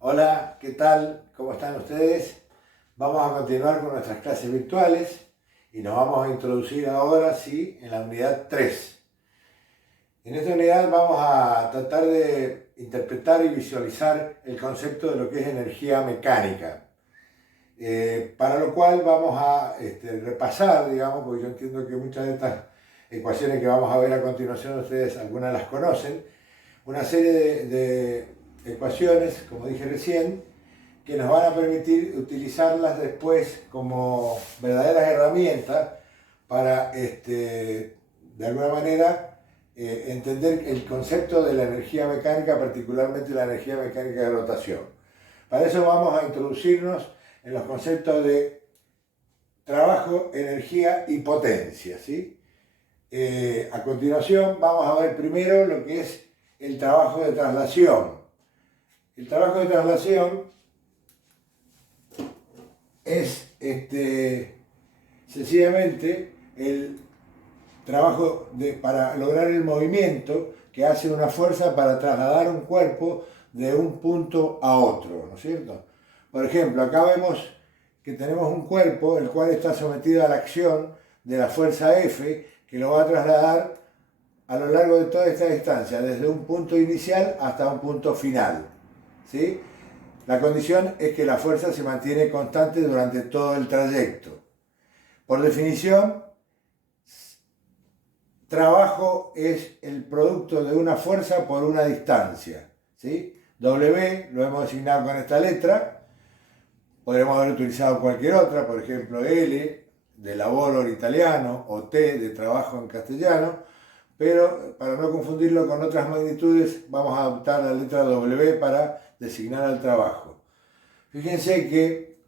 Hola, ¿qué tal? ¿Cómo están ustedes? Vamos a continuar con nuestras clases virtuales y nos vamos a introducir ahora, sí, en la unidad 3. En esta unidad vamos a tratar de interpretar y visualizar el concepto de lo que es energía mecánica. Para lo cual vamos a repasar, digamos, porque yo entiendo que muchas de estas ecuaciones que vamos a ver a continuación ustedes algunas las conocen, una serie de ecuaciones, como dije recién, que nos van a permitir utilizarlas después como verdaderas herramientas para, de alguna manera, entender el concepto de la energía mecánica, particularmente la energía mecánica de rotación. Para eso vamos a introducirnos en los conceptos de trabajo, energía y potencia, ¿sí? A continuación vamos a ver primero lo que es el trabajo de traslación. El trabajo de traslación es sencillamente el trabajo para lograr el movimiento que hace una fuerza para trasladar un cuerpo de un punto a otro, ¿no es cierto? Por ejemplo, acá vemos que tenemos un cuerpo el cual está sometido a la acción de la fuerza F que lo va a trasladar a lo largo de toda esta distancia, desde un punto inicial hasta un punto final, ¿sí? La condición es que la fuerza se mantiene constante durante todo el trayecto. Por definición, trabajo es el producto de una fuerza por una distancia, ¿sí? W lo hemos designado con esta letra, podríamos haber utilizado cualquier otra, por ejemplo L de laboro en italiano o T de trabajo en castellano, pero para no confundirlo con otras magnitudes vamos a adoptar la letra W para designar al trabajo. Fíjense que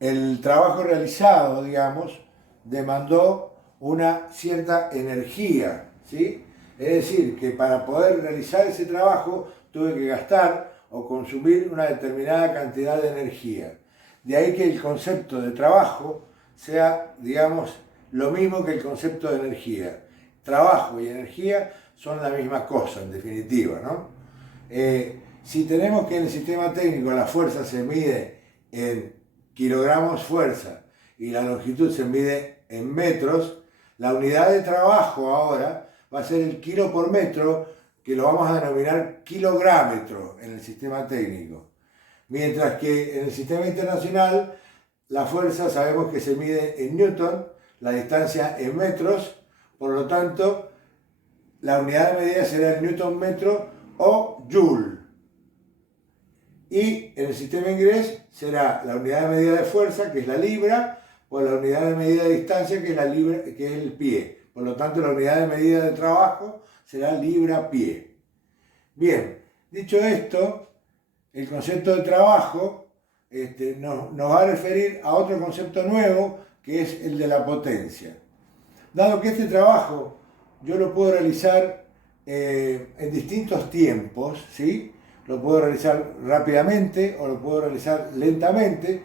el trabajo realizado, digamos, demandó una cierta energía, ¿sí? Es decir, que para poder realizar ese trabajo tuve que gastar o consumir una determinada cantidad de energía. De ahí que el concepto de trabajo sea, digamos, lo mismo que el concepto de energía. Trabajo y energía son la misma cosa, en definitiva, ¿no? Si tenemos que en el sistema técnico la fuerza se mide en kilogramos fuerza y la longitud se mide en metros, la unidad de trabajo ahora va a ser el kilo por metro, que lo vamos a denominar kilográmetro en el sistema técnico. Mientras que en el sistema internacional la fuerza sabemos que se mide en newton, la distancia en metros, por lo tanto la unidad de medida será el newton metro o joule. Y en el sistema inglés será la unidad de medida de fuerza, que es la libra, por la unidad de medida de distancia, que es la libra, que es el pie. Por lo tanto, la unidad de medida de trabajo será libra-pie. Bien, dicho esto, el concepto de trabajo nos va a referir a otro concepto nuevo, que es el de la potencia. Dado que este trabajo yo lo puedo realizar en distintos tiempos, ¿sí? Lo puedo realizar rápidamente o lo puedo realizar lentamente.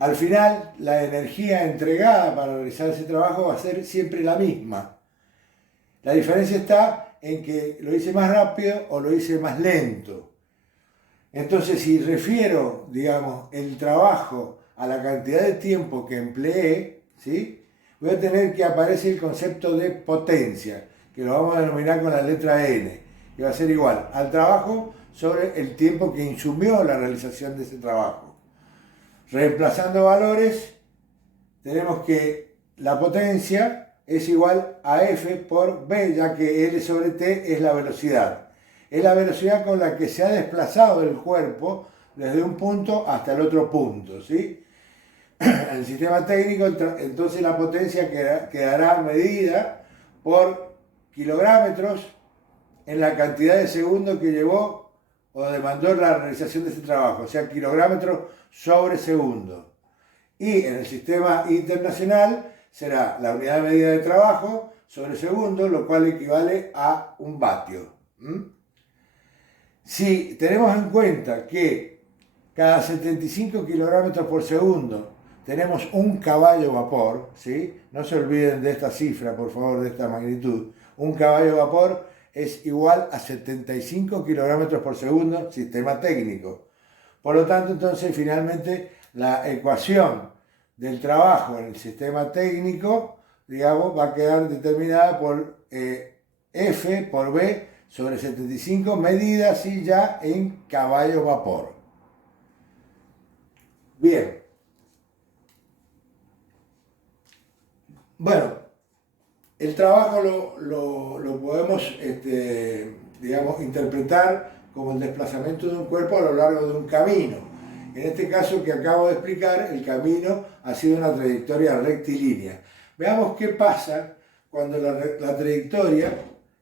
Al final, la energía entregada para realizar ese trabajo va a ser siempre la misma. La diferencia está en que lo hice más rápido o lo hice más lento. Entonces, si refiero, digamos, el trabajo a la cantidad de tiempo que empleé, ¿sí? Voy a tener que aparecer el concepto de potencia, que lo vamos a denominar con la letra N, que va a ser igual al trabajo sobre el tiempo que insumió la realización de ese trabajo. Reemplazando valores, tenemos que la potencia es igual a F por B, ya que L sobre T es la velocidad. Es la velocidad con la que se ha desplazado el cuerpo desde un punto hasta el otro punto, ¿sí? En el sistema técnico, entonces la potencia quedará medida por kilográmetros en la cantidad de segundos que llevó o demandó la realización de ese trabajo, o sea, kilográmetros sobre segundo. Y en el sistema internacional será la unidad de medida de trabajo sobre segundo, lo cual equivale a un vatio. Si tenemos en cuenta que cada 75 kilogramos por segundo tenemos un caballo vapor, ¿sí? No se olviden de esta cifra, por favor, de esta magnitud. Un caballo vapor es igual a 75 kilogramos por segundo, sistema técnico. Por lo tanto, entonces, finalmente, la ecuación del trabajo en el sistema técnico, digamos, va a quedar determinada por F por B sobre 75, medida así ya en caballos vapor. Bien. Bueno, el trabajo lo podemos, digamos, interpretar como el desplazamiento de un cuerpo a lo largo de un camino. En este caso que acabo de explicar, el camino ha sido una trayectoria rectilínea. Veamos qué pasa cuando la trayectoria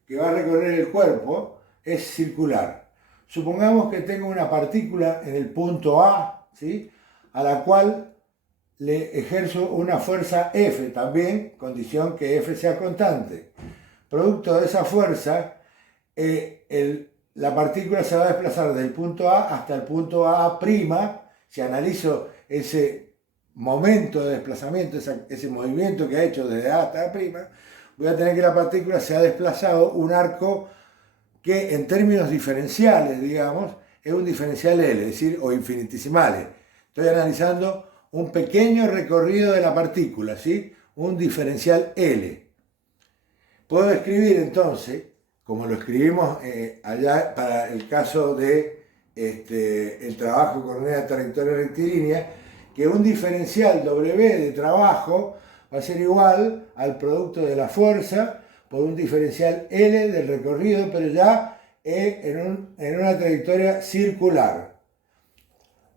que va a recorrer el cuerpo es circular. Supongamos que tengo una partícula en el punto A, ¿sí?, a la cual le ejerzo una fuerza F, también condición que F sea constante. Producto de esa fuerza, la partícula se va a desplazar del punto A hasta el punto A'. Si analizo ese momento de desplazamiento, ese movimiento que ha hecho desde A hasta A', voy a tener que la partícula se ha desplazado un arco que en términos diferenciales, digamos, es un diferencial L, es decir, o infinitesimales. Estoy analizando un pequeño recorrido de la partícula, ¿sí?, un diferencial L. Puedo escribir entonces, como lo escribimos allá para el caso de el trabajo con una trayectoria rectilínea, que un diferencial W de trabajo va a ser igual al producto de la fuerza por un diferencial L del recorrido, pero ya en una trayectoria circular.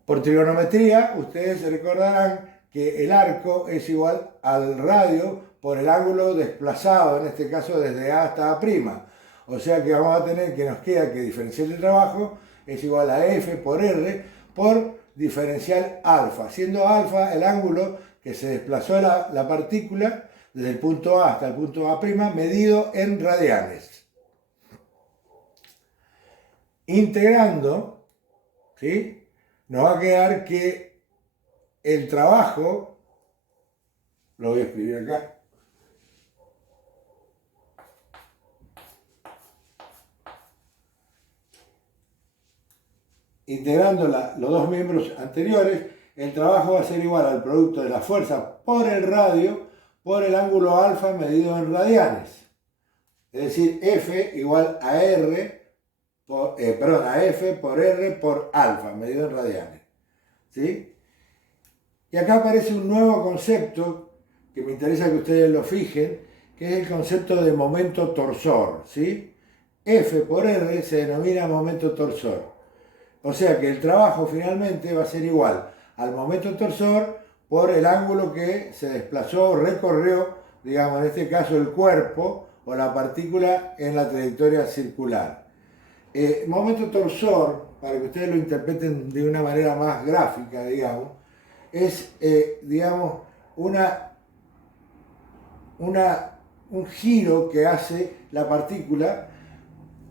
Por trigonometría, ustedes recordarán que el arco es igual al radio por el ángulo desplazado, en este caso desde A hasta A'. O sea que vamos a tener que nos queda que diferencial de trabajo es igual a F por R por diferencial alfa, siendo alfa el ángulo que se desplazó la partícula desde el punto A hasta el punto A' medido en radianes. Integrando, ¿sí?, nos va a quedar que el trabajo, lo voy a escribir acá, integrando los dos miembros anteriores, el trabajo va a ser igual al producto de la fuerza por el radio por el ángulo alfa medido en radianes. Es decir, F igual a R, a F por R por alfa medido en radianes. ¿Sí? Y acá aparece un nuevo concepto que me interesa que ustedes lo fijen, que es el concepto de momento torsor. ¿Sí? F por R se denomina momento torsor. O sea que el trabajo finalmente va a ser igual al momento torsor por el ángulo que se desplazó o recorrió, digamos, en este caso el cuerpo o la partícula en la trayectoria circular. Momento torsor, para que ustedes lo interpreten de una manera más gráfica, digamos, es, digamos, un giro que hace la partícula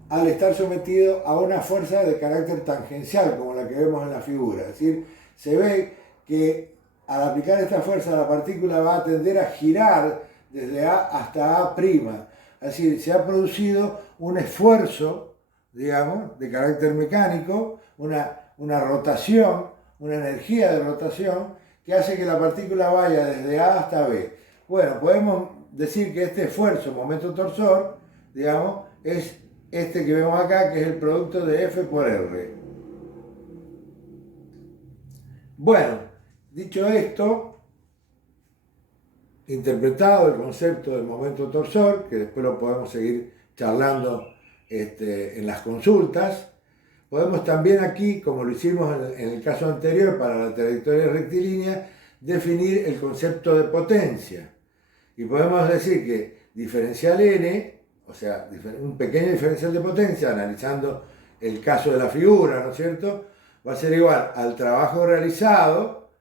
al estar sometido a una fuerza de carácter tangencial, como la que vemos en la figura. Es decir, se ve que al aplicar esta fuerza la partícula va a tender a girar desde A hasta A'. Es decir, se ha producido un esfuerzo, digamos, de carácter mecánico, una rotación, una energía de rotación que hace que la partícula vaya desde A hasta B. Bueno, podemos decir que este esfuerzo, momento torsor, digamos, es este que vemos acá, que es el producto de F por R. Bueno, dicho esto, interpretado el concepto del momento torsor, que después lo podemos seguir charlando en las consultas, podemos también aquí, como lo hicimos en el caso anterior para la trayectoria rectilínea, definir el concepto de potencia. Y podemos decir que diferencial N, o sea, un pequeño diferencial de potencia, analizando el caso de la figura, ¿no es cierto?, va a ser igual al trabajo realizado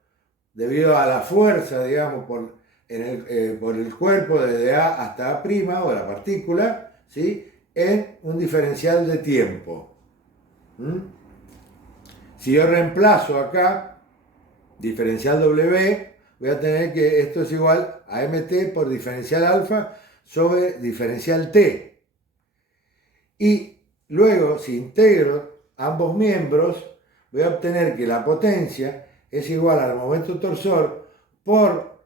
debido a la fuerza, digamos, por el cuerpo desde A hasta A' o la partícula, ¿sí?, en un diferencial de tiempo. Si yo reemplazo acá diferencial W, voy a tener que esto es igual a mt por diferencial alfa sobre diferencial t. Y luego, si integro ambos miembros, voy a obtener que la potencia es igual al momento torsor por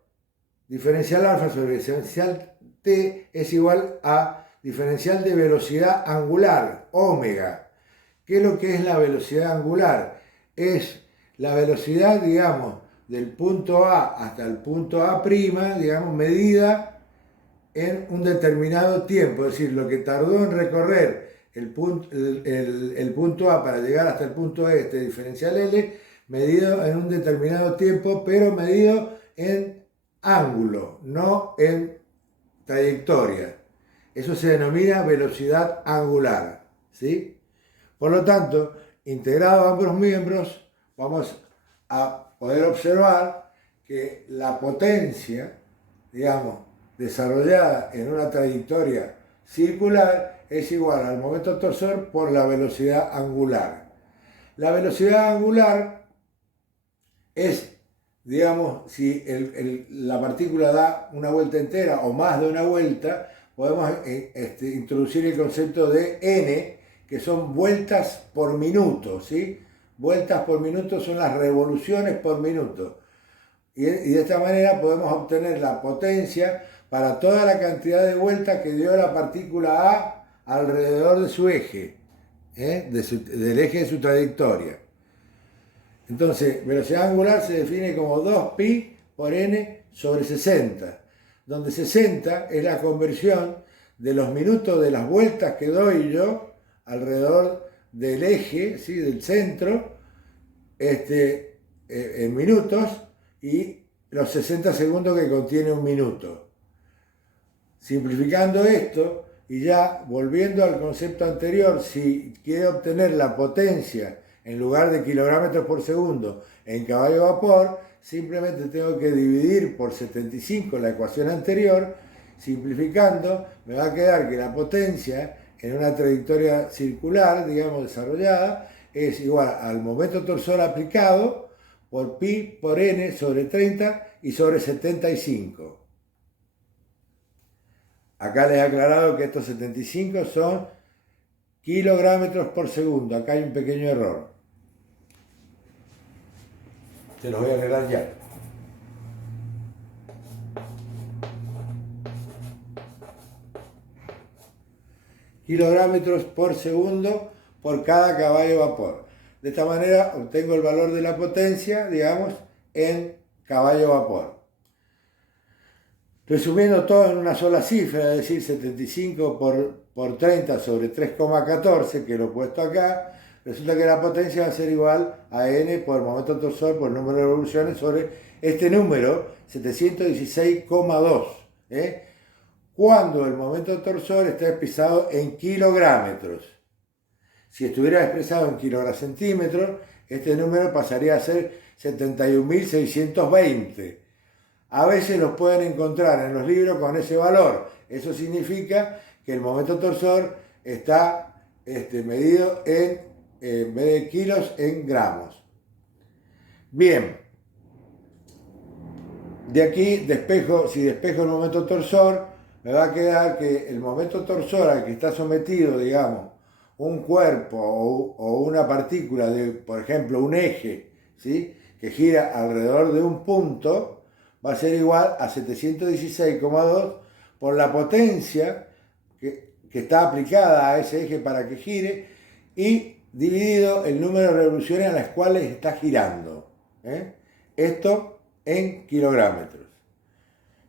diferencial alfa sobre diferencial t es igual a diferencial de velocidad angular, omega. ¿Qué es lo que es la velocidad angular? Es la velocidad, digamos, del punto A hasta el punto A', digamos, medida en un determinado tiempo, es decir, lo que tardó en recorrer el punto A para llegar hasta el punto E, este diferencial L, medido en un determinado tiempo, pero medido en ángulo, no en trayectoria. Eso se denomina velocidad angular, ¿sí? Por lo tanto, integrado ambos miembros, vamos a poder observar que la potencia, digamos, desarrollada en una trayectoria circular es igual al momento torsor por la velocidad angular. La velocidad angular es, digamos, si la partícula da una vuelta entera o más de una vuelta, podemos introducir el concepto de n, que son vueltas por minuto, ¿sí? Vueltas por minuto son las revoluciones por minuto. Y de esta manera podemos obtener la potencia para toda la cantidad de vueltas que dio la partícula A alrededor de su eje, del eje de su trayectoria. Entonces, velocidad angular se define como 2pi por n sobre 60, donde 60 es la conversión de los minutos de las vueltas que doy yo alrededor del eje, ¿sí? Del centro, en minutos, y los 60 segundos que contiene un minuto. Simplificando esto y ya volviendo al concepto anterior, si quiero obtener la potencia en lugar de kilogramos por segundo en caballo de vapor, simplemente tengo que dividir por 75 la ecuación anterior. Simplificando, me va a quedar que la potencia en una trayectoria circular, digamos, desarrollada, es igual al momento torsor aplicado por pi por n sobre 30 y sobre 75. Acá les he aclarado que estos 75 son kilogramos por segundo. Acá hay un pequeño error. Te los voy a arreglar ya. Kilogramos por segundo por cada caballo de vapor. De esta manera obtengo el valor de la potencia, digamos, en caballo de vapor. Resumiendo todo en una sola cifra, es decir, 75 por 30 sobre 3,14, que lo he puesto acá, resulta que la potencia va a ser igual a n por momento torsor por número de revoluciones sobre este número, 716,2. Cuando el momento torsor está expresado en kilogramos. Si estuviera expresado en kilogramo-centímetros, este número pasaría a ser 71.620. A veces los pueden encontrar en los libros con ese valor. Eso significa que el momento torsor está medido en vez de kilos, en gramos. Bien. De aquí, si despejo el momento torsor, me va a quedar que el momento torsor al que está sometido, digamos, un cuerpo o una partícula de, por ejemplo, un eje, ¿sí?, que gira alrededor de un punto, va a ser igual a 716,2 por la potencia que está aplicada a ese eje para que gire y dividido el número de revoluciones a las cuales está girando. Esto en kilogramos.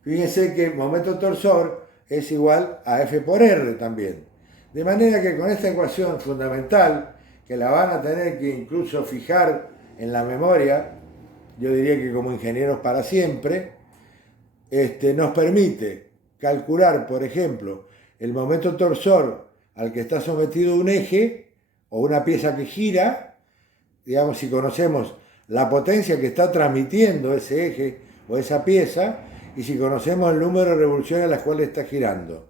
Fíjense que el momento torsor es igual a F por R también. De manera que con esta ecuación fundamental, que la van a tener que incluso fijar en la memoria, yo diría que como ingenieros para siempre, nos permite calcular, por ejemplo, el momento torsor al que está sometido un eje o una pieza que gira, digamos, si conocemos la potencia que está transmitiendo ese eje o esa pieza, y si conocemos el número de revoluciones a las cuales está girando.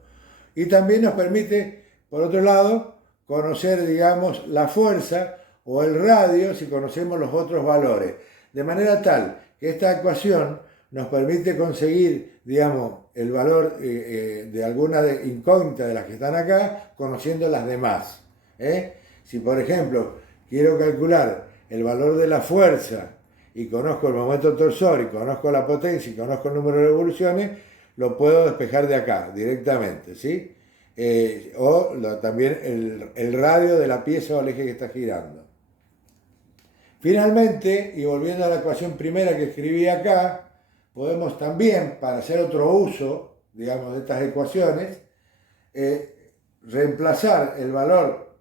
Y también nos permite, por otro lado, conocer, digamos, la fuerza o el radio si conocemos los otros valores. De manera tal que esta ecuación nos permite conseguir, digamos, el valor de alguna incógnita de las que están acá, conociendo las demás. Si, por ejemplo, quiero calcular el valor de la fuerza y conozco el momento torsor y conozco la potencia y conozco el número de revoluciones, lo puedo despejar de acá directamente, ¿sí? También el radio de la pieza o el eje que está girando. Finalmente, y volviendo a la ecuación primera que escribí acá, podemos también, para hacer otro uso, digamos, de estas ecuaciones, reemplazar el valor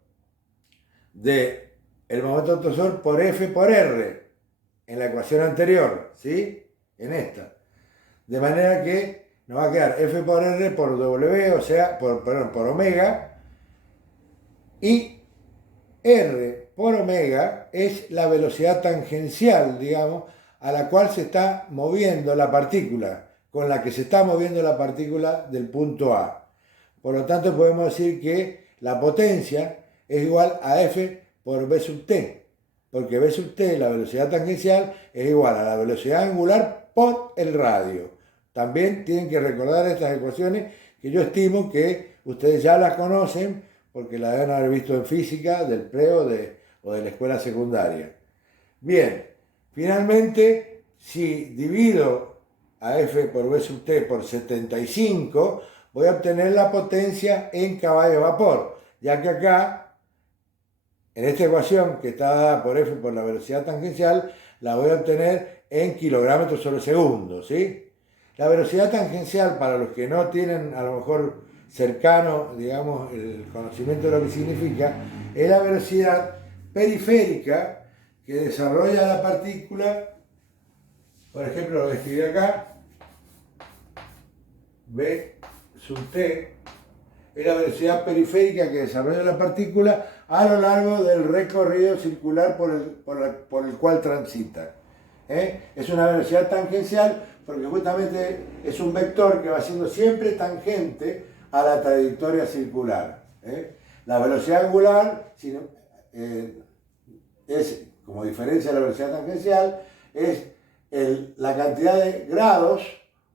del momento torsor por F por R en la ecuación anterior, ¿sí? En esta. De manera que nos va a quedar F por R por W, o sea, por omega, y R por omega es la velocidad tangencial, digamos, a la cual se está moviendo la partícula, con la que se está moviendo la partícula del punto A. Por lo tanto, podemos decir que la potencia es igual a F por V sub T, porque V sub T, la velocidad tangencial, es igual a la velocidad angular por el radio. También tienen que recordar estas ecuaciones que yo estimo que ustedes ya las conocen porque las deben haber visto en física, del pre o de la escuela secundaria. Bien, finalmente, si divido a F por V sub T por 75, voy a obtener la potencia en caballo de vapor, ya que acá, en esta ecuación que está dada por F por la velocidad tangencial, la voy a obtener en kilogramos sobre segundo, ¿sí? La velocidad tangencial, para los que no tienen a lo mejor cercano, digamos, el conocimiento de lo que significa, es la velocidad periférica que desarrolla la partícula. Por ejemplo, lo escribí acá, V sub T, es la velocidad periférica que desarrolla la partícula a lo largo del recorrido circular por el cual transita. Es una velocidad tangencial porque justamente es un vector que va siendo siempre tangente a la trayectoria circular. La velocidad angular es, como diferencia de la velocidad tangencial, es la cantidad de grados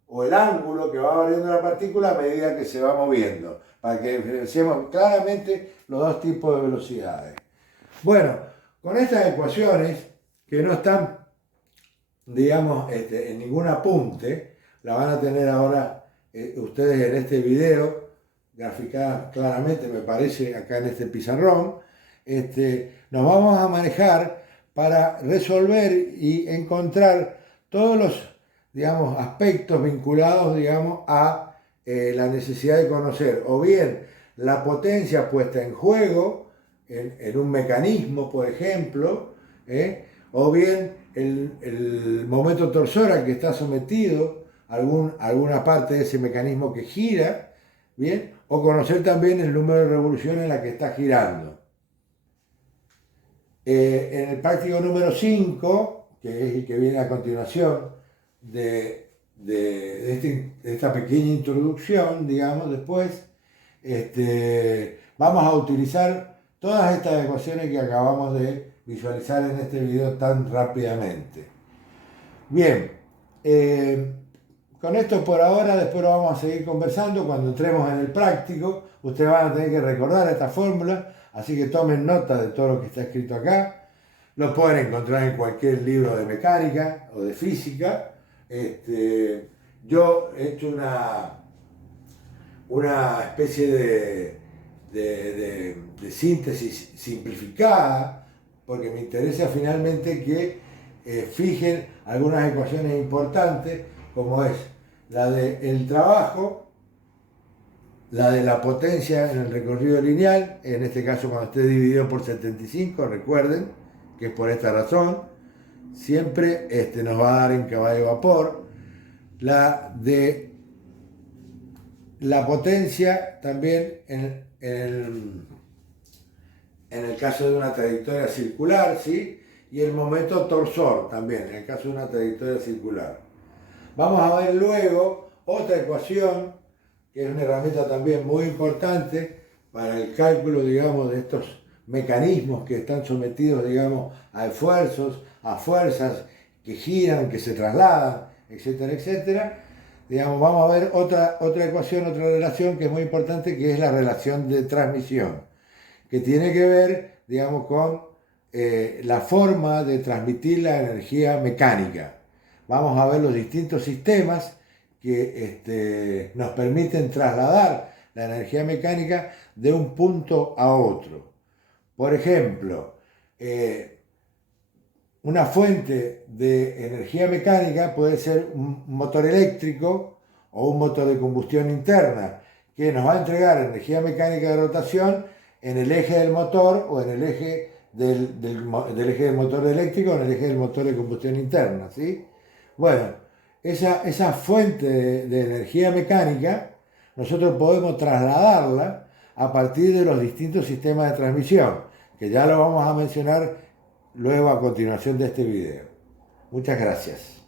o el ángulo que va variando la partícula a medida que se va moviendo, para que diferenciemos claramente los dos tipos de velocidades. Bueno, con estas ecuaciones, que no están, digamos, en ningún apunte, la van a tener ahora ustedes en este video, graficadas claramente, me parece, acá en este pizarrón. Nos vamos a manejar para resolver y encontrar todos los, digamos, aspectos vinculados, digamos, a la necesidad de conocer o bien la potencia puesta en juego en un mecanismo, por ejemplo, o bien el momento torsor al que está sometido alguna parte de ese mecanismo que gira, bien, o conocer también el número de revoluciones en la que está girando. En el práctico número 5, que es el que viene a continuación de esta pequeña introducción, digamos, después, vamos a utilizar todas estas ecuaciones que acabamos de visualizar en este video tan rápidamente. Bien, con esto por ahora, después lo vamos a seguir conversando cuando entremos en el práctico. Ustedes van a tener que recordar esta fórmula, así que tomen nota de todo lo que está escrito acá. Lo pueden encontrar en cualquier libro de mecánica o de física. Yo he hecho una especie de síntesis simplificada, porque me interesa finalmente que fijen algunas ecuaciones importantes, como es la del trabajo, la de la potencia en el recorrido lineal, en este caso cuando esté dividido por 75, recuerden que es por esta razón, siempre nos va a dar en caballo de vapor. La de la potencia también en el caso de una trayectoria circular, ¿sí? Y el momento torsor también, en el caso de una trayectoria circular. Vamos a ver luego otra ecuación, que es una herramienta también muy importante para el cálculo, digamos, de estos mecanismos que están sometidos, digamos, a esfuerzos, a fuerzas que giran, que se trasladan etcétera, etcétera. Digamos, vamos a ver otra ecuación, otra relación que es muy importante, que es la relación de transmisión, que tiene que ver, digamos, con la forma de transmitir la energía mecánica. Vamos a ver los distintos sistemas que nos permiten trasladar la energía mecánica de un punto a otro. Por ejemplo, una fuente de energía mecánica puede ser un motor eléctrico o un motor de combustión interna que nos va a entregar energía mecánica de rotación en el eje del motor o en el eje del eje del motor eléctrico o en el eje del motor de combustión interna, ¿sí? Bueno, esa fuente de energía mecánica nosotros podemos trasladarla a partir de los distintos sistemas de transmisión, que ya lo vamos a mencionar luego a continuación de este video. Muchas gracias.